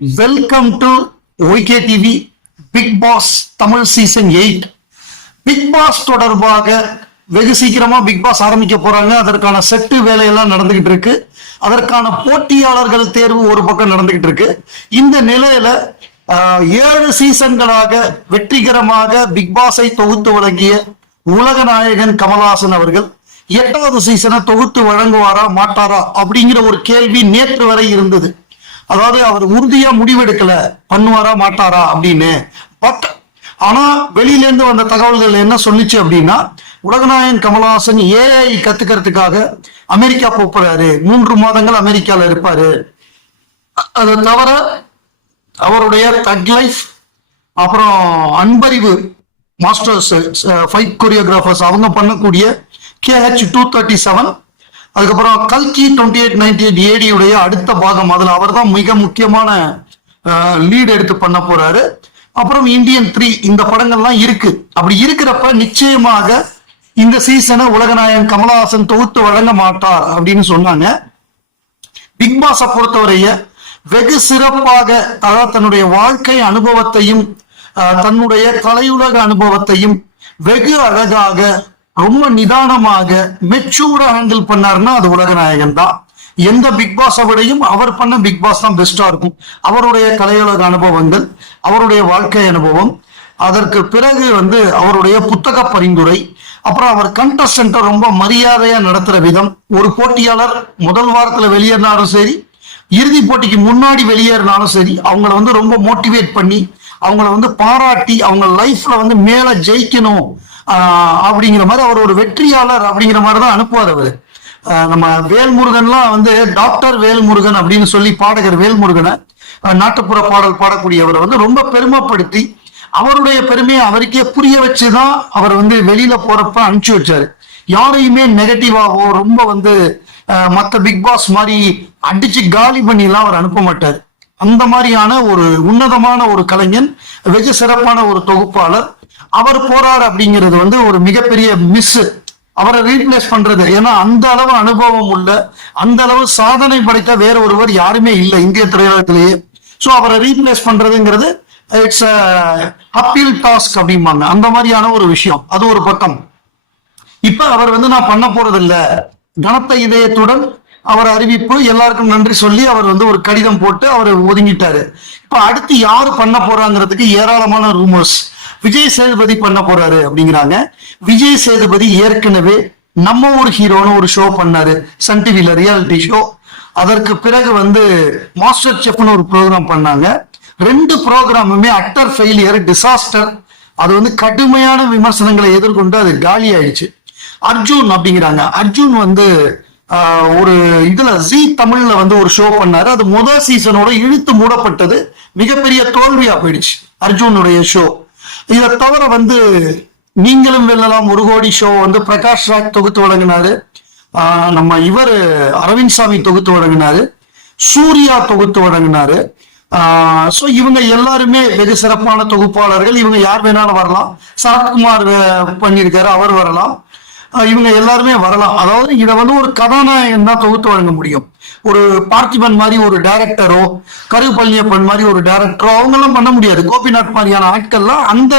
Welcome to YK TV Bigg Boss Tamil season 8. Bigg Boss தொடர்பாக வெகு சீக்கிரமா பிக் பாஸ் ஆரம்பிக்க போறாங்க. அதற்கான செட்டு வேலையெல்லாம் நடந்துகிட்டு இருக்கு. அதற்கான போட்டியாளர்கள் தேர்வு ஒரு பக்கம் நடந்துகிட்டு இருக்கு. இந்த நிலையில 7 சீசன்களாக வெற்றிகரமாக பிக் பாஸை தொகுத்து வழங்கிய உலக நாயகன் கமல்ஹாசன் அவர்கள் 8வது சீசனை தொகுத்து வழங்குவாரா மாட்டாரா அப்படிங்கிற ஒரு கேள்வி நேற்று வரை இருந்தது. அதாவது அவர் உறுதியா முடிவெடுக்கல பண்ணுவாரா மாட்டாரா அப்படின்னு. பட் ஆனா வெளியில இருந்து வந்த தகவல்கள் என்ன சொல்லிச்சு அப்படின்னா, உலகநாயகன் கமல்ஹாசன் ஏஐ கத்துக்கிறதுக்காக அமெரிக்கா போறாரு, 3 மாதங்கள் அமெரிக்கால இருப்பாரு. அதை தவிர அவருடைய தக் லைஃப், அப்புறம் அன்பறிவு மாஸ்டர்ஸ் 5 கொரியோகிராஃபர்ஸ் அவங்க பண்ணக்கூடிய KH237, அதுக்கப்புறம் கல்கி 2898 AD உடைய அடுத்த பாகம், அதுல அவர் தான் மிக முக்கியமான லீட் எடுத்து பண்ண போறாரு. அப்புறம் இந்தியன் 3 இந்த படங்கள்லாம் இருக்கு. அப்படி இருக்கிறப்ப நிச்சயமாக இந்த சீசனை உலகநாயகன் கமல்ஹாசன் தொகுத்து வழங்க மாட்டார் அப்படின்னு சொன்னாங்க. பிக் பாஸை பொறுத்தவரைய வெகு சிறப்பாக, அதாவது தன்னுடைய வாழ்க்கை அனுபவத்தையும் தன்னுடைய கலையுலக அனுபவத்தையும் வெகு அழகாக ரொம்ப நிதானமாக மெச்சூரா ஹேண்டில் பண்ணாருன்னா அது உலகநாயகன் தான். எந்த பிக் பாஸை விடையும் அவர் பண்ண பிக் பாஸ் தான் பெஸ்டா இருக்கும். அவருடைய கலையுலக அனுபவங்கள், அவருடைய வாழ்க்கை அனுபவம், அதற்கு பிறகு அவருடைய புத்தக பரிந்துரை, அப்புறம் அவர் கண்டஸ்டன்ட்டை ரொம்ப மரியாதையா நடத்துற விதம். ஒரு போட்டியாளர் முதல் வாரத்துல வெளியேறினாலும் சரி, இறுதி போட்டிக்கு முன்னாடி வெளியேறினாலும் சரி, அவங்கள ரொம்ப மோட்டிவேட் பண்ணி, அவங்கள பாராட்டி, அவங்க லைஃப்ல மேல ஜெயிக்கணும் அப்படிங்கிற மாதிரி, அவர் ஒரு வெற்றியாளர் அப்படிங்கிற மாதிரி தான் அனுப்புவார் அவரு. நம்ம வேல்முருகன்லாம் டாக்டர் வேல்முருகன் அப்படின்னு சொல்லி பாடகர் வேல்முருகனை, நாட்டுப்புற பாடல் பாடக்கூடியவர் ரொம்ப பெருமைப்படுத்தி அவருடைய பெருமையை அவருக்கே புரிய வச்சுதான் அவர் வெளியில போறப்ப அனுப்பிச்சு வச்சாரு. யாரையுமே நெகட்டிவாவோ ரொம்ப மத்த பிக் பாஸ் மாதிரி அடிச்சு காலி பண்ணிலாம் அவர் அனுப்ப மாட்டார். அந்த மாதிரியான ஒரு உன்னதமான ஒரு கலைஞன், வெகு சிறப்பான ஒரு தொகுப்பாளர். அவர் போறார் அப்படிங்கிறது ஒரு மிகப்பெரிய மிஸ். அவரை ரீப்ளேஸ் பண்றது, ஏன்னா அந்த அளவு அனுபவம் உள்ள, அந்த அளவு சாதனை படைத்த வேற ஒருவர் யாருமே இல்லை இந்திய திரையுலகத்திலேயே. ஸோ அவரை ரீப்ளேஸ் பண்றதுங்கிறது இட்ஸ் அப்பீல் டாஸ்க் அப்படிம்பாங்க. அந்த மாதிரியான ஒரு விஷயம். அது ஒரு பக்கம். இப்ப அவர் நான் பண்ண போறது இல்ல, கனத்த இதயத்துடன் அவர் அறிவிப்பு, எல்லாருக்கும் நன்றி சொல்லி அவர் ஒரு கடிதம் போட்டு அவர் ஒதுங்கிட்டாரு. இப்ப அடுத்து யாரு பண்ண போறாங்கிறதுக்கு ஏராளமான ரூமர்ஸ். விஜய் சேதுபதி பண்ண போறாரு அப்படிங்கிறாங்க. விஜய் சேதுபதி ஏற்கனவே நம்ம ஒரு ஹீரோன்னு ஒரு ஷோ பண்ணாரு சன் டிவில, ரியாலிட்டி ஷோ. அதற்கு பிறகு மாஸ்டர் செஃப்னு ஒரு ப்ரோக்ராம் பண்ணாங்க. 2 ப்ரோக்ராமுமே அட்டர் ஃபெயிலியர், டிசாஸ்டர். அது கடுமையான விமர்சனங்களை எதிர்கொண்டு அது காலி ஆயிடுச்சு. அர்ஜுன் அப்படிங்கிறாங்க. அர்ஜுன் ஒரு இதுல ஜி தமிழ்ல ஒரு ஷோ பண்ணாரு. அது முதல் சீசனோட இழுத்து மூடப்பட்டது, மிகப்பெரிய தோல்வியா போயிடுச்சு அர்ஜுனுடைய ஷோ. இதை தவிர நீங்களும் வெல்லலாம் 1 கோடி ஷோ பிரகாஷ் ராஜ் தொகுத்து வழங்கினாரு. நம்ம இவர் அரவிந்த் சாமி தொகுத்து வழங்கினாரு. சூர்யா தொகுத்து வழங்கினாரு. சோ இவங்க எல்லாருமே வெகு சிறப்பான தொகுப்பாளர்கள். இவங்க யார் வேணாலும் வரலாம். சரத்குமார் பண்ணியிருக்காரு, அவர் வரலாம். இவங்க எல்லாருமே வரலாம். அதாவது இதை ஒரு கதாநாயகன் தான் தொகுத்து வழங்க முடியும். ஒரு பார்த்திபன் மாதிரி ஒரு டைரக்டரோ, கருப்பழனியப்பன் மாதிரி ஒரு டைரக்டரோ அவங்கெல்லாம் பண்ண முடியாது. கோபிநாத் மாதிரியான ஆட்கள்லாம் அந்த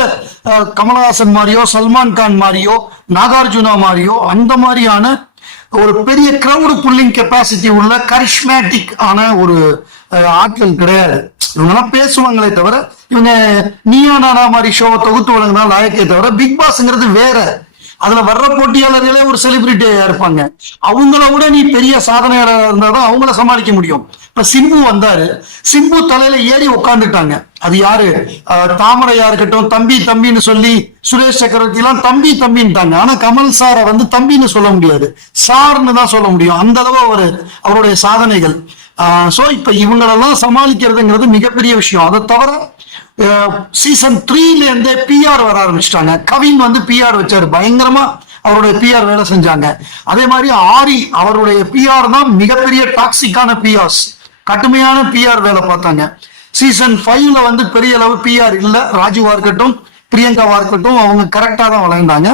கமல்ஹாசன் மாதிரியோ, சல்மான் கான் மாதிரியோ, நாகார்ஜுனா மாதிரியோ அந்த மாதிரியான ஒரு பெரிய கிரௌடு புல்லிங் கெப்பாசிட்டி உள்ள கரிஷ்மேட்டிக் ஆன ஒரு ஆட்கள் கிடையாது. இவங்கெல்லாம் பேசுவாங்களே தவிர, இவங்க நீயா நானா மாதிரி ஷோவை தொகுத்து வழங்கினா லாயக்கே தவிர, பிக் பாஸ்ங்கிறது வேற. அதுல வர்ற போட்டியாளர்களே ஒரு செலிபிரிட்டியா இருப்பாங்க. அவங்கள விட நீ பெரிய சாதனையாளர் இருந்தாதான் அவங்கள சமாளிக்க முடியும். இப்ப சிம்பு வந்தாரு, சிம்பு தலையில ஏறி உட்காந்துட்டாங்க. அது யாரு? தாமரையா இருக்கட்டும், தம்பி தம்பின்னு சொல்லி சுரேஷ் சக்கரவர்த்தி எல்லாம் தம்பி தம்பின்ட்டாங்க. ஆனா கமல் சாரை தம்பின்னு சொல்ல முடியாது, சார்னு தான் சொல்ல முடியும். அந்த அளவு அவருடைய சாதனைகள். சோ இப்ப இவங்களெல்லாம் சமாளிக்கிறதுங்கிறது மிகப்பெரிய விஷயம். அதை தவிர சீசன் 3ல இருந்தே பிஆர் வர ஆரம்பிச்சிட்டாங்க. கவின் பிஆர் வச்சாரு, பயங்கரமா அவருடைய பிஆர் வேலை செஞ்சாங்க. அதே மாதிரி ஆரி, அவருடைய பிஆர் தான் மிகப்பெரிய டாக்ஸிக்கான பிஆர்ஸ், கடுமையான பிஆர் வேலை பார்த்தாங்க. சீசன் 5ல பெரிய அளவு பிஆர் இல்ல. ராஜுவா இருக்கட்டும், பிரியங்காவா இருக்கட்டும், அவங்க கரெக்டா தான் விளையாண்டாங்க.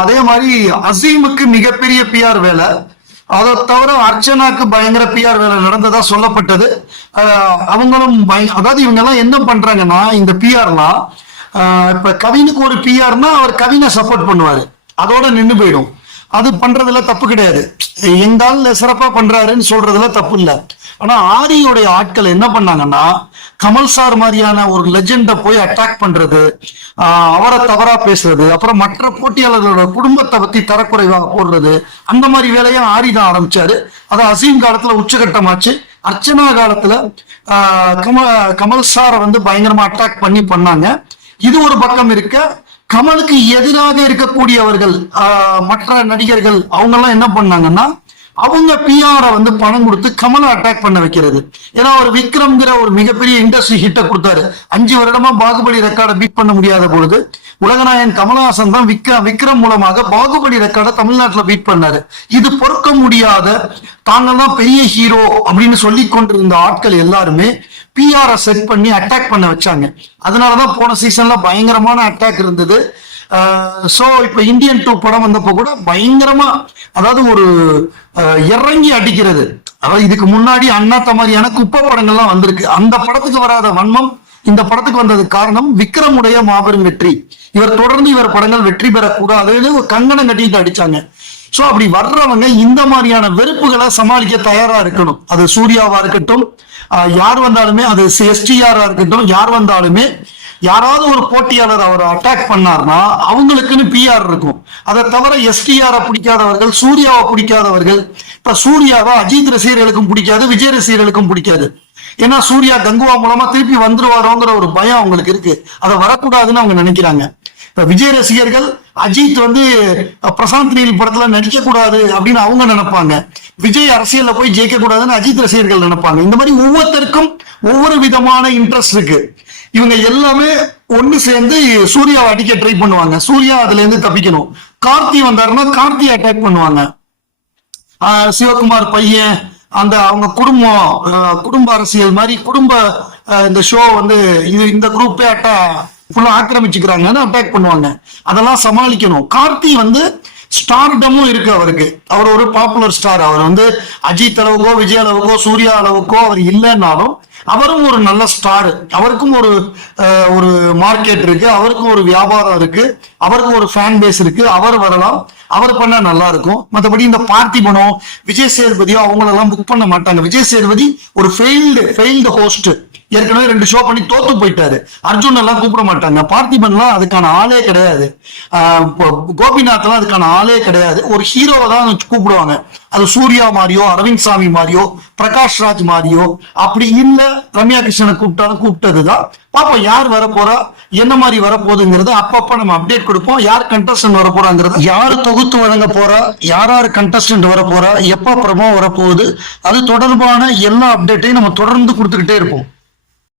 அதே மாதிரி அசீமுக்கு மிகப்பெரிய பிஆர் வேலை. அதை தவிர அர்ச்சனாக்கு பயங்கர பிஆர் வேலை நடந்ததா சொல்லப்பட்டது. அவங்களும் அதாவது இவங்க எல்லாம் என்ன பண்றாங்கன்னா, இந்த பிஆர்லாம் இப்ப கவினுக்கு ஒரு பிஆர்னா அவர் கவினை சப்போர்ட் பண்ணுவாரு, அதோட நின்று போயிடும். அது பண்றதுல தப்பு கிடையாது, எங்கால சிறப்பா பண்றாருன்னு சொல்றதுல தப்பு இல்லை. ஆனா ஆரியோடைய ஆட்கள் என்ன பண்ணாங்கன்னா, கமல் சார் மாதிரியான ஒரு லெஜெண்டை போய் அட்டாக் பண்றது, அவரை தவறா பேசுறது, அப்புறம் மற்ற போட்டியாளர்களோட குடும்பத்தை பத்தி தரக்குறைவாக போடுறது, அந்த மாதிரி வேலையை ஆரி தான் ஆரம்பிச்சாரு. அது அசீம் காலத்துல உச்சகட்டமாச்சு. அர்ச்சனா காலத்துல கமல் சாரை வந்து பயங்கரமா அட்டாக் பண்ணாங்க. இது ஒரு பக்கம் இருக்க, கமலுக்கு எதிராக இருக்கக்கூடியவர்கள் மற்ற நடிகர்கள் அவங்க எல்லாம் என்ன பண்ணாங்கன்னா, அவங்க பிஆரை வந்து பணம் கொடுத்து கமலை அட்டாக் பண்ண வைக்கிறது. ஏன்னா அவர் விக்ரம்ங்கிற ஒரு மிகப்பெரிய இண்டஸ்ட்ரி ஹிட்டை கொடுத்தாரு. 5 வருடமா பாகுபலி ரெக்கார்டை பீட் பண்ண முடியாத பொழுது உலகநாயகன் கமலஹாசன் தான் விக்ரம் மூலமாக பாகுபலி ரெக்கார்டை தமிழ்நாட்டில் பீட் பண்ணாரு. இது பொறுக்க முடியாத, தாங்கள் தான் பெரிய ஹீரோ அப்படின்னு சொல்லி கொண்டிருந்த ஆட்கள் எல்லாருமே பிஆரை செட் பண்ணி அட்டாக் பண்ண வச்சாங்க. அதனாலதான் போன சீசன்ல பயங்கரமான அட்டாக் இருந்தது. சோ இப்ப இந்தியன் 2 படம் வந்தப்போ கூட பயங்கரமா, அதாவது ஒரு இறங்கி அடிக்கிறது. அதாவது இதுக்கு முன்னாடி அண்ணாத்த மாதிரியான குப்பை படங்கள்லாம் வந்திருக்கு, அந்த படத்துக்கு வராத வன்மம் இந்த படத்துக்கு வந்ததுக்கு காரணம் விக்ரமுடைய மாபெரும் வெற்றி. இவர் தொடர்ந்து இவர் படங்கள் வெற்றி பெறக்கூடாதுன்னு ஒரு கங்கணம் கட்டிட்டு அடிச்சாங்க. சோ அப்படி வர்றவங்க இந்த மாதிரியான வெறுப்புகளை சமாளிக்க தயாரா இருக்கணும். அது சூர்யாவா இருக்கட்டும், யார் வந்தாலுமே, அது எஸ்டிஆரா இருக்கட்டும், யார் வந்தாலுமே யாராவது ஒரு போட்டியாளர் அவர் அட்டாக் பண்ணார்னா அவங்களுக்குன்னு பிஆர் இருக்கும். அதை தவிர எஸ்டிஆரை பிடிக்காதவர்கள், சூர்யாவை பிடிக்காதவர்கள், இப்ப சூர்யாவை அஜித் ரசிகர்களுக்கும் பிடிக்காது, விஜய் ரசிகர்களுக்கும் பிடிக்காது. ஏன்னா சூர்யா கங்குவா மூலமா திருப்பி வந்துருவாரோங்கிற ஒரு பயம் அவங்களுக்கு இருக்கு, அதை வரக்கூடாதுன்னு அவங்க நினைக்கிறாங்க. இப்ப விஜய் ரசிகர்கள் அஜித் வந்து பிரசாந்த் நீல் படத்துல நடிக்க கூடாது அப்படின்னு அவங்க நினைப்பாங்க, விஜய் அரசியல்ல போய் ஜெயிக்க கூடாதுன்னு அஜித் ரசிகர்கள் நினைப்பாங்க. இந்த மாதிரி ஒவ்வொருத்தருக்கும் ஒவ்வொரு விதமான இன்ட்ரெஸ்ட் இருக்கு. இவங்க எல்லாமே ஒண்ணு சேர்ந்து சூர்யாவை அடிக்க ட்ரை பண்ணுவாங்க, சூர்யா அதுல இருந்து தப்பிக்கணும். கார்த்தி வந்தாருன்னா கார்த்தி அட்டாக் பண்ணுவாங்க. சிவகுமார் பையன், அந்த அவங்க குடும்ப அரசியல் மாதிரி குடும்ப இந்த ஷோ வந்து இந்த குரூப்பே ஃபுல்லா ஆக்கிரமிச்சுக்கிறாங்கன்னு அட்டாக் பண்ணுவாங்க. அதெல்லாம் சமாளிக்கணும். கார்த்தி வந்து ஸ்டார்டமும் இருக்கு அவருக்கு, அவர் ஒரு பாப்புலர் ஸ்டார். அவர் வந்து அஜித் அளவுக்கோ விஜய் அளவுக்கோ சூர்யா அளவுக்கோ அவர் இல்லைன்னாலும் அவரும் ஒரு நல்ல ஸ்டார். அவருக்கும் ஒரு மார்க்கெட் இருக்கு, அவருக்கும் ஒரு வியாபாரம் இருக்கு, அவருக்கும் ஒரு ஃபேன் பேஸ் இருக்கு. அவர் வரலாம், அவர் பண்ணா நல்லா இருக்கும். மற்றபடி இந்த பார்த்திபனோ விஜய் சேதுபதியோ அவங்களெல்லாம் புக் பண்ண மாட்டாங்க. விஜய் சேதுபதி ஒரு ஃபெயில்டு ஹோஸ்ட், ஏற்கனவே 2 ஷோ பண்ணி தோத்து போயிட்டாரு. அர்ஜுன் எல்லாம் கூப்பிட மாட்டாங்க, பார்த்திபன்லாம் அதுக்கான ஆளே கிடையாது, கோபிநாத் எல்லாம் அதுக்கான ஆளே கிடையாது. ஒரு ஹீரோவை தான் கூப்பிடுவாங்க. அது சூர்யா மாதிரியோ, அரவிந்த் சாமி மாதிரியோ, பிரகாஷ் ராஜ் மாதிரியோ, அப்படி இல்ல ரம்யா கிருஷ்ணனை கூப்பிட்டதுதான். பாப்போம் யார் வரப்போறா, என்ன மாதிரி வரப்போகுதுங்கிறது அப்பப்ப நம்ம அப்டேட் கொடுப்போம். யார் கண்டஸ்டன்ட் வர போறாங்கிறது, யாரு தொகுத்து வழங்க போறா, யார் கண்டஸ்டன்ட் வர போறா, எப்ப பிரமோ வரப்போகுது, அது தொடர்பான எல்லா அப்டேட்டையும் நம்ம தொடர்ந்து கொடுத்துக்கிட்டே இருப்போம்.